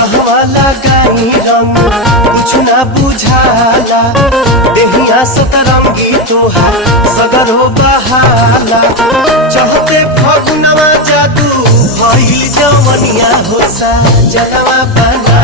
कहवा लगाई रंग कुछ ना बुझाला, देहिया सतरंगी तोहार सगरो बहाला। चहते फगुनवा जादू भइल जवनिया हो सा जनवा बना